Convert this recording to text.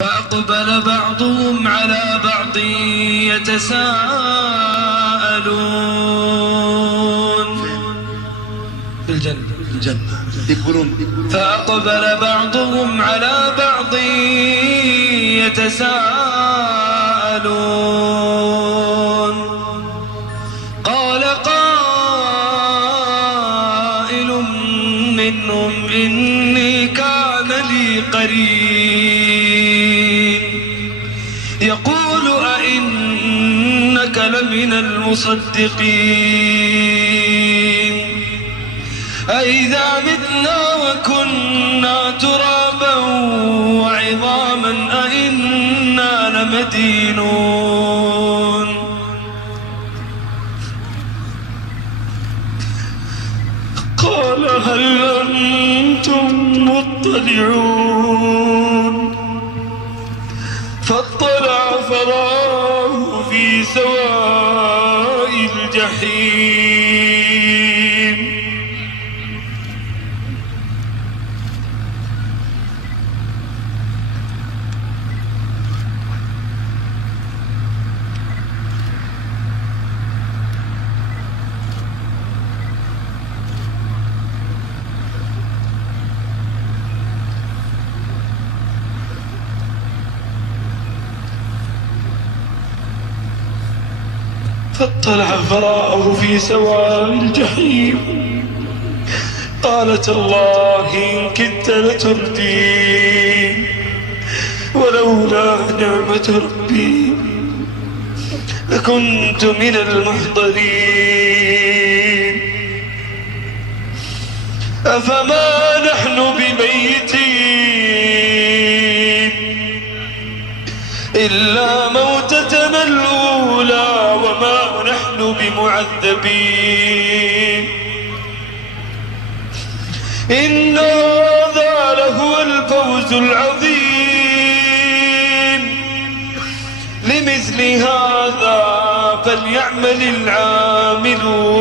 فأقبل بعضهم على بعض يتساءلون. في الجنة يكبرون. فأقبل بعضهم على بعض يتساءلون. قال قائل منهم إني كان لي قرين يقول أئنك لمن المصدقين أئذا متنا وكنا ترابا وعظاما أئنا لمدينون. قال هل أنتم مطلعون فاطلع فراه في سواء الجحيم. فاطلع فرآه في سواء الجحيم. قال تالله إن كدت لتردين ولولا نعمة ربي لكنت من المحضرين. أفما نحن بميتين إلا موتتنا الأولى وما نحن بمعذبين. إن هذا لهو الفوز العظيم لمثل هذا فليعمل العاملون.